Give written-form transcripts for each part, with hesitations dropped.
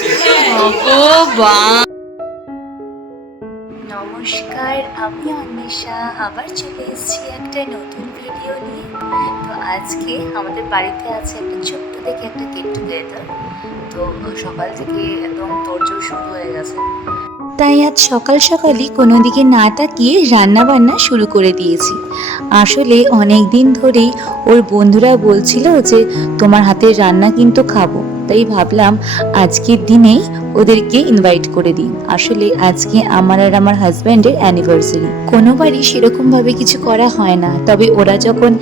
ভগবান। নমস্কার, আমি অন্বেষা আবার চলে এসেছি একটা নতুন ভিডিও নিয়ে। তো আজকে আমাদের বাড়িতে আছে একটা ছোট্ট দেখে একটা গেট টুগেদার। তো সকাল থেকে একদম তোড়জোড় শুরু হয়ে গেছে, তাই আজ সকাল সকালই কোনো দিকে না তাকিয়ে রান্না বান্না শুরু করে দিয়েছি। আসলে অনেক দিন ধরেই ওর বন্ধুরা বলছিল যে তোমার হাতের রান্না কিন্তু খাবো, তাই ভাবলাম আজকের দিনেই ওদেরকে ইনভাইট করে দিই। আসলে আজকে আমার আর আমার হাজব্যান্ডের অ্যানিভার্সারি। কোনোবারই সেরকমভাবে কিছু করা হয় না, তবে ওরা যখন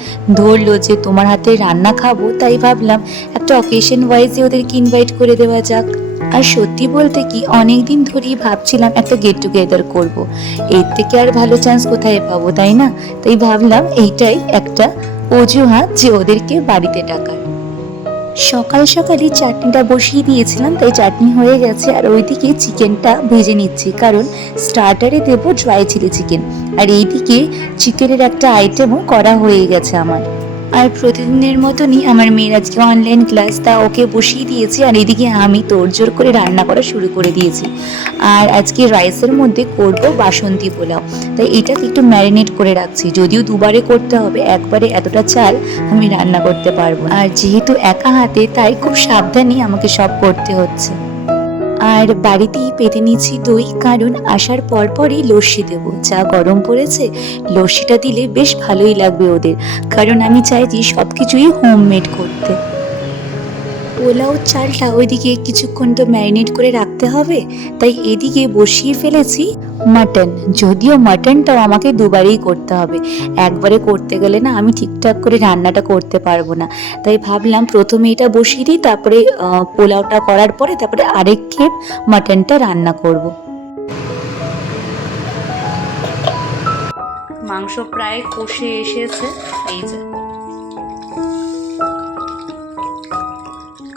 ধরলো যে তোমার হাতের রান্না খাবো, তাই ভাবলাম একটা অকেশন ওয়াইজে ওদেরকে ইনভাইট করে দেওয়া যাক। আর সত্যি বলতে কি অনেকদিন ধরেই ভাবছিলাম একটা গেট টুগেদার করব। এর থেকে আর ভালো চান্স কোথায় পাবো, তাই না? তাই ভাবলাম এইটাই একটা অজুহাত যে ওদেরকে বাড়িতে ডাকার। সকাল সকালই চাটনিটা বসিয়ে দিয়েছিলাম, তাই চাটনি হয়ে গেছে। আর ওইদিকে চিকেনটা ভেজে নিচ্ছি, কারণ স্টার্টারে দেবো ড্রাই চিলি চিকেন। আর এইদিকে চিকেনের একটা আইটেমও করা হয়ে গেছে আমার। আর প্রতিদিনের মতনই আমার মেয়ের আজকে অনলাইন ক্লাস, তা ওকে বসিয়ে দিয়েছি। আর এদিকে আমি তোড়জোড় করে রান্না করা শুরু করে দিয়েছি। আর আজকে রাইসের মধ্যে করব বাসন্তী পোলাও, তাই এটাকে একটু ম্যারিনেট করে রাখছি। যদিও দুবারে করতে হবে, একবারে এতটা চাল আমি রান্না করতে পারবো। আর যেহেতু একা হাতে, তাই খুব সাবধানে আমাকে সব করতে হচ্ছে। আর বাড়িতেই পেতে নিচ্ছি দই, কারণ আসার পরপরই লস্যি দেবো। যা গরম পড়েছে, লস্যিটা দিলে বেশ ভালোই লাগবে ওদের, কারণ আমি চাইছি সব কিছুই হোমমেড করতে। পোলাও চালটা ওইদিকে কিছুক্ষণ তো ম্যারিনেট করে রাখতে হবে, তাই এদিকে বসিয়ে ফেলেছি মাটন। যদিও মাটনটাও আমাকে দুবারেই করতে হবে, একবারে করতে গেলে না আমি ঠিকঠাক করে রান্নাটা করতে পারবো না। তাই ভাবলাম প্রথমে এটা বসিয়ে দিই, তারপরে পোলাওটা করার পরে তারপরে আরেক খেপ মাটনটা রান্না করব। মাংস প্রায় কষে এসেছে, এই যে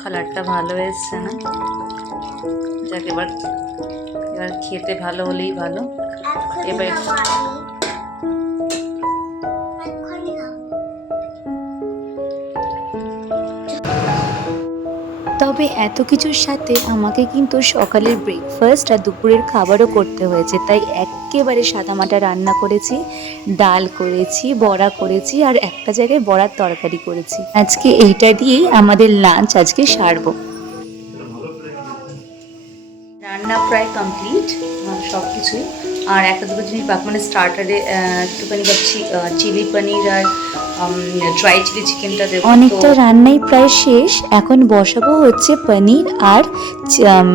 কালারটা ভালো এসছে না? যাক, এবার খেতে ভালো হলেই ভালো। এবার তবে এত কিছুর সাথে আমাকে কিন্তু সকালের ব্রেকফাস্ট আর দুপুরের খাবারও করতে হয়েছে, তাই একেবারে সাদামাটা রান্না করেছি। ডাল করেছি, বড়া করেছি, আর একটা জায়গায় বড়ার তরকারি করেছি। আজকে এইটা দিয়েই আমাদের লাঞ্চ আজকে সারবো। রান্না প্রায় কমপ্লিট সব কিছুই। আর একটা দুটো জিনিস বাকি, মানে স্টার্টারে একটুখানি ভাবছি চিলি পনির আর ড্রাই চিলি চিকেনটা দেবো। অনেকটা রান্নাই প্রায় শেষ, এখন বসাবো হচ্ছে পনির আর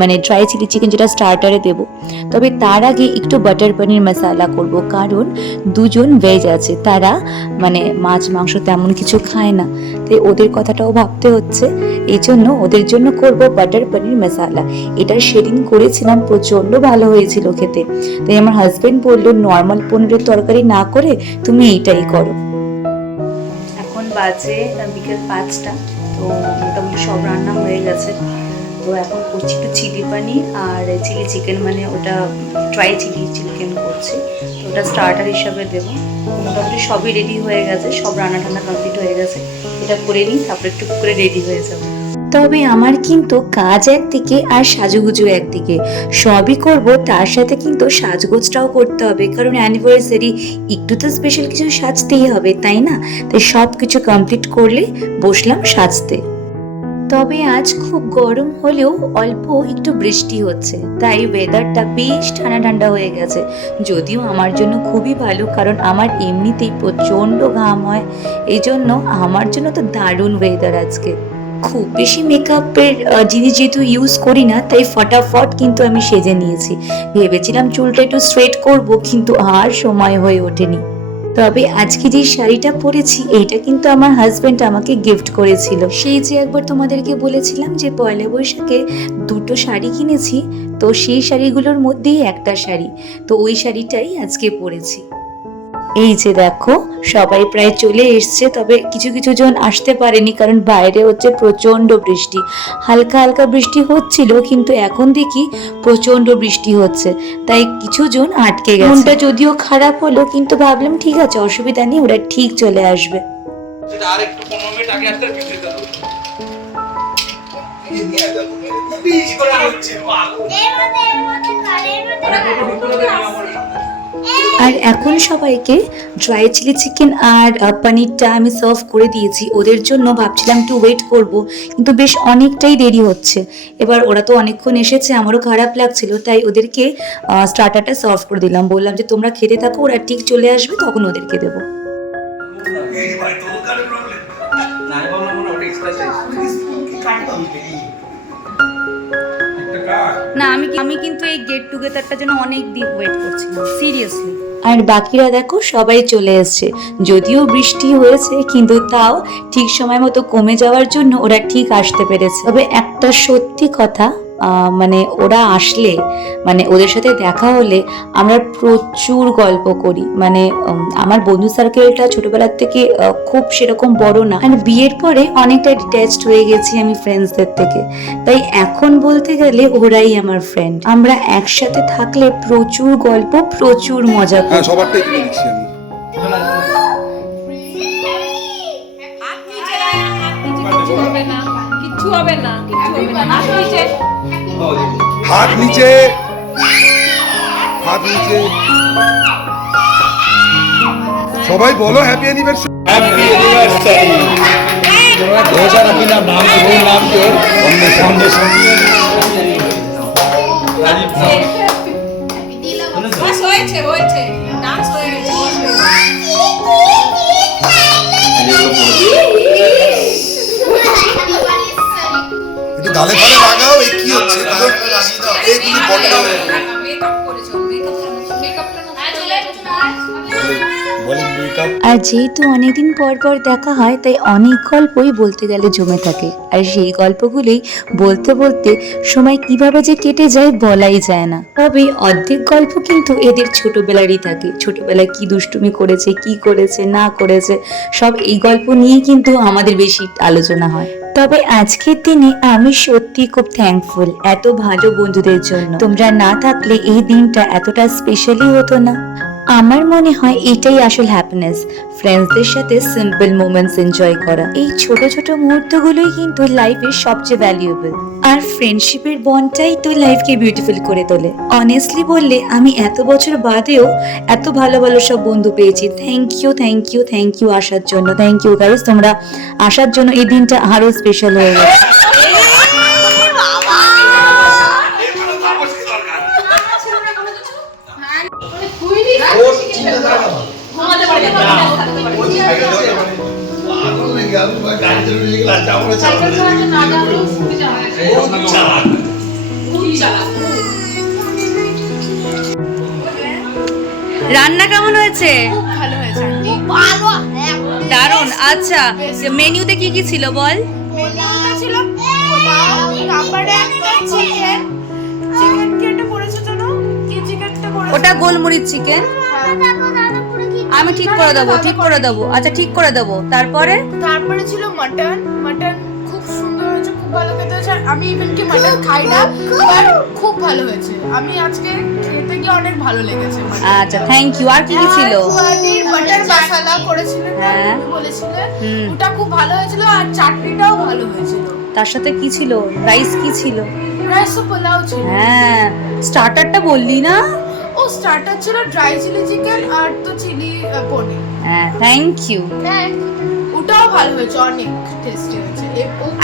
মানে ড্রাই চিলি চিকেন, যেটা স্টার্টারে দেবো। তবে তার আগে একটু বাটার পনির মশালা করব, কারণ দুজন ভেজ আছে, তারা মানে মাছ মাংস তেমন কিছু খায় না, তাই ওদের কথাটাও ভাবতে হচ্ছে। এই জন্য ওদের জন্য করব বাটার পনির মশালা। এটা সেদিন করেছিলাম, প্রচণ্ড ভালো হয়েছিল খেতে। তাই আমার হাজব্যান্ড বললো নর্মাল পনিরের তরকারি না করে তুমি এইটাই করো। এখন বাজে বিকেল 5টা, তো মোটামুটি সব রান্না হয়ে গেছে। তো এখন করছি একটু চিলি পনির আর চিলি চিকেন, মানে ওটা ড্রাই চিলি চিকেন করছি। তো ওটা স্টার্টার হিসাবে দেবো। মোটামুটি সবই রেডি হয়ে গেছে, সব রান্না টান্না কমপ্লিট হয়ে গেছে। এটা করে নিই, তারপরে একটু করে রেডি হয়ে যাবো। তবে আমার কিন্তু কাজ একদিকে আর সাজুগুজু একদিকে, সবই করব, তার সাথে কিন্তু সাজগোজটাও করতে হবে, কারণ অ্যানিভার্সারি, একটু তো স্পেশাল কিছু সাজতেই হবে, তাই না? তাই সব কিছু কমপ্লিট করলে বসলাম সাজতে। তবে আজ খুব গরম হলেও অল্প একটু বৃষ্টি হচ্ছে, তাই ওয়েদারটা বেশ ঠান্ডা ঠান্ডা হয়ে গেছে। যদিও আমার জন্য খুবই ভালো, কারণ আমার এমনিতেই প্রচণ্ড ঘাম হয়, এই জন্য আমার জন্য তো দারুণ ওয়েদার আজকে। খুব বেশি মেকআপের জিনিস যেহেতু ইউজ করি না, তাই ফটাফট কিন্তু আমি সেজে নিয়েছি। ভেবেছিলাম চুলটা একটু স্ট্রেট করব, কিন্তু আর সময় হয়ে ওঠেনি। তবে আজকে যে শাড়িটা পরেছি, এইটা কিন্তু আমার হাজবেন্ড আমাকে গিফট করেছিল। সেই যে একবার তোমাদেরকে বলেছিলাম যে পয়লা বৈশাখে দুটো শাড়ি কিনেছি, তো সেই শাড়িগুলোর মধ্যেই একটা শাড়ি, তো ওই শাড়িটাই আজকে পরেছি। এই যে দেখো, সবাই প্রায় চলে এসছে, তবে কিছু কিছু জন আসতে পারেনি, কারণ বাইরে হচ্ছে প্রচন্ড বৃষ্টি। হালকা হালকা বৃষ্টি হচ্ছিল, কিন্তু এখন দেখি প্রচন্ড বৃষ্টি হচ্ছে, তাই কিছু জন আটকে গেছে। মনটা যদিও খারাপ হলো, কিন্তু ভাবলাম ঠিক আছে, অসুবিধা নেই, ওরা ঠিক চলে আসবে। আর এখন সবাইকে ড্রাই চিলি চিকেন আর পনিরটা আমি সার্ভ করে দিয়েছি। ওদের জন্য ভাবছিলাম একটু ওয়েট করব, কিন্তু বেশ অনেকটাই দেরি হচ্ছে। এবার ওরা তো অনেকক্ষণ এসেছে, আমারও খারাপ লাগছিল, তাই ওদেরকে স্টার্টারটা সার্ভ করে দিলাম। বললাম যে তোমরা খেতে থাকো, ওরা ঠিক চলে আসবে তখন ওদেরকে দেবো। না আমি কিন্তু এই গেট টুগেদারটা যেন অনেক দিন ওয়েট করছিলাম, সিরিয়াসলি। আর বাকিরা দেখো সবাই চলে এসছে। যদিও বৃষ্টি হয়েছে, কিন্তু তাও ঠিক সময় মতো কমে যাওয়ার জন্য ওরা ঠিক আসতে পেরেছে। তবে একটা সত্যি কথা, মানে ওরা আসলে, মানে ওদের সাথে দেখা হলে আমরা প্রচুর গল্প করি। মানে আমার বন্ধু সার্কেলটা ছোটবেলার থেকে খুব সেরকম বড় না, আর বিয়ের পরে অনেকটা ডিট্যাচড হয়ে গেছি আমি ফ্রেন্ডসদের থেকে। তাই এখন বলতে গেলে ওরাই আমার ফ্রেন্ড। আমরা একসাথে থাকলে প্রচুর গল্প, প্রচুর মজা করি। সবারটাই তুলে দিচ্ছি আমি। কিচ্ছু হবে না, হাত নিচে, হাত নিচে। সবাই বলো হ্যাপি অ্যানিভার্সারি। হয়েছে ডান্স হয়ে গেছে। একটু গালে ফালে লাগাও। এই কি হচ্ছে? এইগুলো বন্ধ। মেকআপ করেছো, মেকআপটা আর যেহেতু অনেকদিন পর পর দেখা হয়, তাই অনেক গল্পই বলতে গেলে জমে থাকে। আর সেই গল্পগুলোই বলতে বলতে সময় কিভাবে যে কেটে যায় বলাই যায় না। তবে অর্ধেক গল্প কিন্তু এদের ছোটবেলারই থাকে। ছোটবেলায় কি দুষ্টুমি করেছে, কি করেছে না করেছে, সব এই গল্প নিয়ে কিন্তু আমাদের বেশি আলোচনা হয়। তবে আজকের দিনে আমি সত্যি খুব থ্যাঙ্কফুল এত ভালো বন্ধুদের জন্য। তোমরা না থাকলে এই দিনটা এতটা স্পেশালি হতো না। আমার মনে হয় এটাই আসল হ্যাপিনেস, ফ্রেন্ডসদের সাথে সিম্পল মোমেন্টস এনজয় করা। এই ছোট ছোট মুহূর্তগুলোই কিন্তু লাইফের সবচেয়ে ভ্যালুয়েবল। আর ফ্রেন্ডশিপের বন্ডটাই তো লাইফকে বিউটিফুল করে তোলে। অনেস্টলি বললে আমি এত বছর বাদেও এত ভালো ভালো সব বন্ধু পেয়েছি। Thank you, thank you, thank you আসার জন্য। থ্যাংক ইউ গাইস, তোমরা আসার জন্য এই দিনটা আরো স্পেশাল হয়ে গেছে। রান্না কেমন হয়েছে? ভালো হয়েছে আন্টি, দারুণ। আচ্ছা, মেনুতে কি কি ছিল বল? মেনুটা ছিল তারপরে একটা চিকেন কেটে করেছে জানো কি চিকেনটা করেছে? ওটা গোলমরিচ চিকেন। আমি ঠিক করে দেবো, ঠিক করে দেবো। আচ্ছা ঠিক করে দেবো। তারপরে ছিল মাটন খুব সুন্দর হয়েছে, খুব ভালো খেতে হয়েছে। আমি ইভেন কি মাটন খাই না, বাট খুব ভালো হয়েছে। আমি আজকে খেতে গিয়ে অনেক ভালো লেগেছে। আচ্ছা থ্যাংক ইউ। আর কি কি ছিল? পনির বাটার মশলা করেছিলেন না, হ্যাঁ। তুমি বলেছিলে, ওটা খুব ভালো হয়েছিল। আর চাটনিটাও ভালো হয়েছিল। তার সাথে কি ছিল? রাইস কি ছিল? রাইস পোলাও ছিল। হ্যাঁ, স্টার্টারটা বললি না? ও স্টার্টার ছিল ড্রাই চিলি চিকেন আর তো চিলি পনির। হ্যাঁ থ্যাংক ইউ। ওটাও ভালো হয়েছে, অনেক টেস্টি হয়েছে।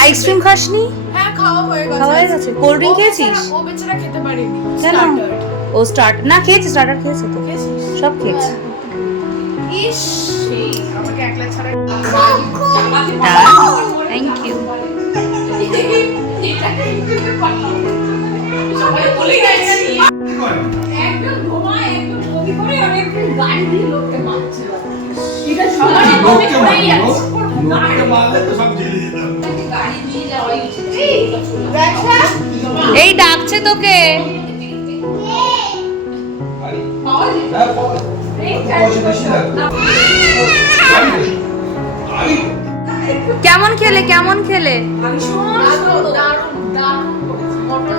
আইসক্রিম খাসনি? হ্যাঁ খাওয়া হয়ে গেছে। খাওয়া হয়ে গেছে। কোল্ড ড্রিঙ্ক খেয়েছিস? ও বেচারা খেতে পারেনি। কেন? স্টার্টার ও স্টার্ট না খেয়েছে, স্টার্টার খেয়েছে তো, খেয়েছিস? সব খেয়েছে। ইস সেই আমাকে একলা ছাড়া থ্যাংক ইউ। সবাই বলে গেছে একদম ঘুমায়, একদম নদী করে অনেক গাড়ি দিয়ে লোককে মারছে। এটা সবাই লোককে মারছে, লোককে মারলে তো সব জেলে যেতাম। গাড়ি নিয়ে যাওয়াই উচিত। এই ডাকছে তোকে। কেমন খেলে, কেমন খেলে?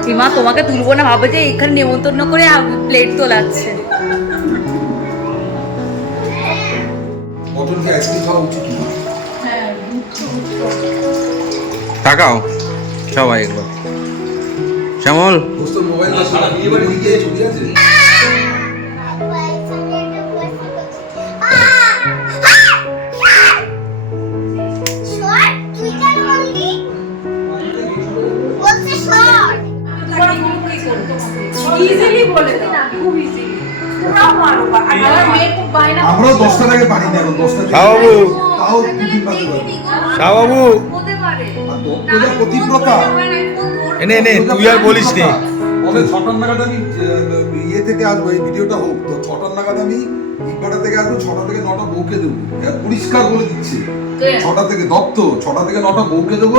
সীমা তোমাকে তুলবো না, ভাবে যে এখানে নেমন্তন্ন করে প্লেট তোলাচ্ছে। মটন কি আইসক্রিম খাওয়া উচিত না? তাকাও সবাই একবার শ্যামল মোবাইল না সারা বিয়ে বাড়ি গিয়ে ছবি আছে ইজিলি বলে দাও, খুব ইজিলি। পুরো মারো, আর আমার মেয়ে খুব বায়না আমরাও 10টা থেকে পারি না এখন 10টা থেকে বাবু তাও দুদিন বাদে পারি বাবু হতে পারে। আর দত্তদা প্রতিব্রতা এনে এনে তুই আর বলিস নি বলে 6টার নাগাদ আমি ইয়ে থেকে আসবো এই ভিডিওটা হোক তো 6টার নাগাদ আমি ইটবাটা থেকে আসবো 6টা থেকে 9টা বউকে দেবো পরিষ্কার বলে দিচ্ছি 6টা থেকে দত্ত 6টা থেকে 9টা বউকে দেবো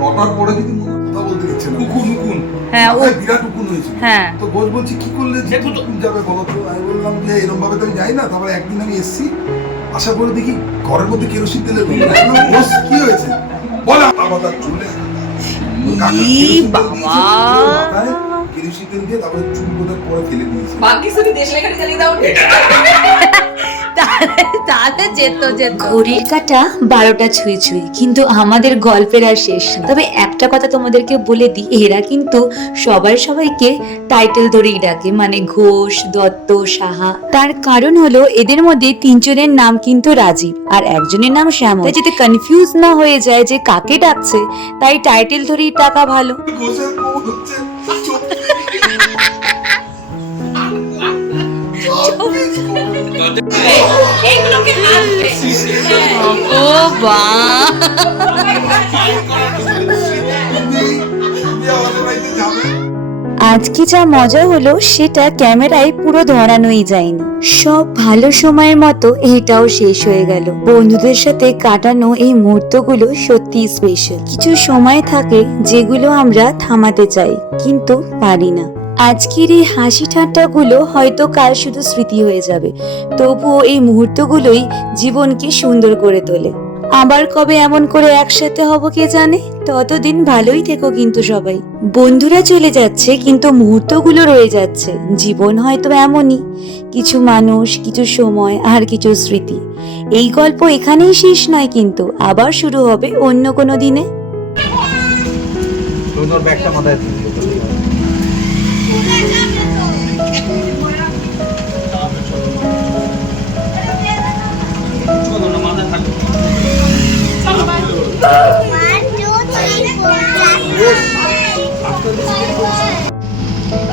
9টার পরে যদি মনে কথা বলতে দিচ্ছে না উকুন হ্যাঁ, ও বিরাট উকুন হয়েছিল হ্যাঁ। তো বলছি কি করলে যে উকুন যাবে বলো তো আমি বললাম যে এরকম ভাবে তো আমি যাই না তারপরে একদিন আমি এসেছি আশা করে দেখি ঘরের মধ্যে কেরোসিন তেলের বস কি হয়েছে বলে আবার চলে কেরোসিন তেল দিয়ে তারপরে চুল বোধহয় পরে ফেলে দিয়েছে বাকি শুধু দেশ লেখাটা চালিয়ে দাও। তাহলে যেত ঘড়ির কাঁটা 12টা ছুঁই ছুঁই, কিন্তু আমাদের গল্পের আর শেষ নেই। তবে একটা কথা তোমাদেরকে বলে দিই, এরা কিন্তু সবাইকে টাইটেল ধরেই ডাকে, মানে ঘোষ, দত্ত, সাহা। তার কারণ হলো এদের মধ্যে 3 জনের নাম কিন্তু রাজীব আর একজনের নাম শ্যামল। তাই যাতে কনফিউজ না হয়ে যায় যে কাকে ডাকছে, তাই টাইটেল ধরেই ডাকা ভালো। ঘোষের বউ হচ্ছে এইগুলোকে আসবে। ও বা আজকে যা মজা হলো সেটা ক্যামেরায় পুরো ধরানোই যায়নি। সব ভালো সময়ের মতো এটাও শেষ হয়ে গেল। বন্ধুদের সাথে কাটানো এই মুহূর্তগুলো সত্যি স্পেশাল। কিছু সময় থাকে যেগুলো আমরা থামাতে চাই কিন্তু পারি না। আজকের এই হাসি ঠাট্টাগুলো হয়তো কাল শুধু স্মৃতি হয়ে যাবে, তবুও এই মুহূর্তগুলোই জীবনকে সুন্দর করে তোলে। আবার কবে এমন করে একসাথে হব কে জানে। ততদিন ভালোই থেকো কিন্তু সবাই। বন্ধুরা চলে যাচ্ছে কিন্তু মুহূর্তগুলো রয়ে যাচ্ছে। জীবন হয়তো এমনই, কিছু মানুষ, কিছু সময় আর কিছু স্মৃতি। এই গল্প এখানেই শেষ নয়, কিন্তু আবার শুরু হবে অন্য কোনো দিনে। সুন্দর ব্যাগটা মাথায় দিয়ে দিও।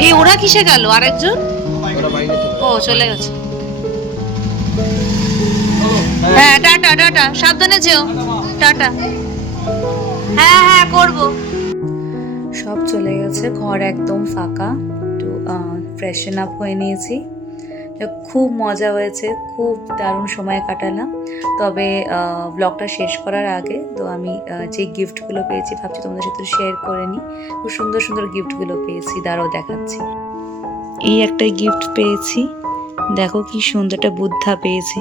এই ওরা কিসে গেল আরেকজন? ওরা বাইরে চলে ও চলে গেছে। হ্যাঁ টাটা টাটা, সাবধানে যেও। টাটা। হ্যাঁ হ্যাঁ করবো। সব চলে গেছে, ঘর একদম ফাঁকা। একটু ফ্রেশন আপ হয়ে নিয়েছি। খুব মজা হয়েছে, খুব দারুণ সময় কাটালাম। তবে ব্লগটা শেষ করার আগে তো আমি যে গিফটগুলো পেয়েছি ভাবছি তোমাদের সাথে শেয়ার করে নিই। খুব সুন্দর সুন্দর গিফটগুলো পেয়েছি, দাঁড়াও দেখাচ্ছি। এই একটা গিফট পেয়েছি, দেখো কি সুন্দর একটা বুদ্ধা পেয়েছি।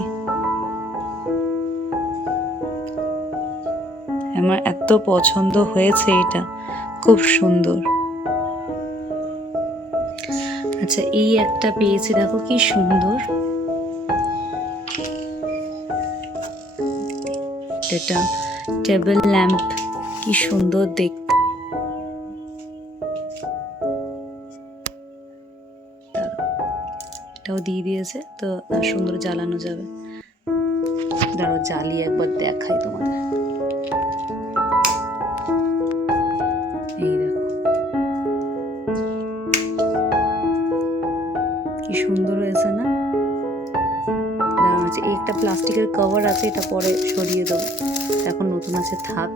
আমার এত পছন্দ হয়েছে, এটা খুব সুন্দর। আচ্ছা এই একটা পেয়েছি, দেখো কি সুন্দর। এটা টেবিল ল্যাম্প, কি সুন্দর দেখতে। এটাও দিয়ে দিয়েছে, তো সুন্দর জ্বালানো যাবে। দাঁড়াও জ্বালিয়ে একবার দেখাই তোমাদের। এই দেখো কি সুন্দর হয়েছে না? দাঁড়ানো আছে, এই একটা প্লাস্টিকের কভার আছে, এটা পরে সরিয়ে দেবো, এখন নতুন আছে থাক।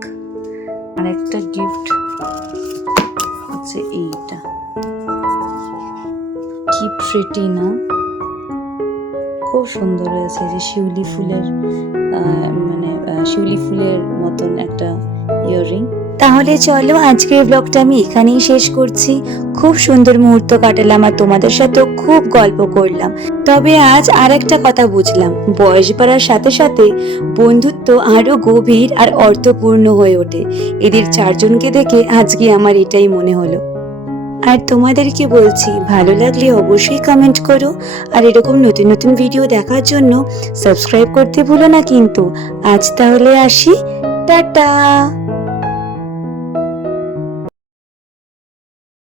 আর একটা গিফট হচ্ছে এইটা, কি প্রিটি না, খুব সুন্দর হয়েছে। যে শিউলি ফুলের মানে শিউলি ফুলের মতন একটা ইয়াররিং। তাহলে চলো আজকের ব্লগটা আমি এখানেই শেষ করছি। খুব সুন্দর মুহূর্ত কাটালাম আর তোমাদের সাথেও খুব গল্প করলাম। তবে আজ আর একটা কথা বুঝলাম, বয়স বাড়ার সাথে সাথে বন্ধুত্ব আরো গভীর আর অর্থপূর্ণ হয়ে ওঠে। এদের 4 জনকে দেখে আজকে আমার এটাই মনে হলো। আর তোমাদেরকে বলছি, ভালো লাগলে অবশ্যই কমেন্ট করো, আর এরকম নতুন নতুন ভিডিও দেখার জন্য সাবস্ক্রাইব করতে ভুলো না কিন্তু। আজ তাহলে আসি, টাটা।